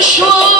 Joshua.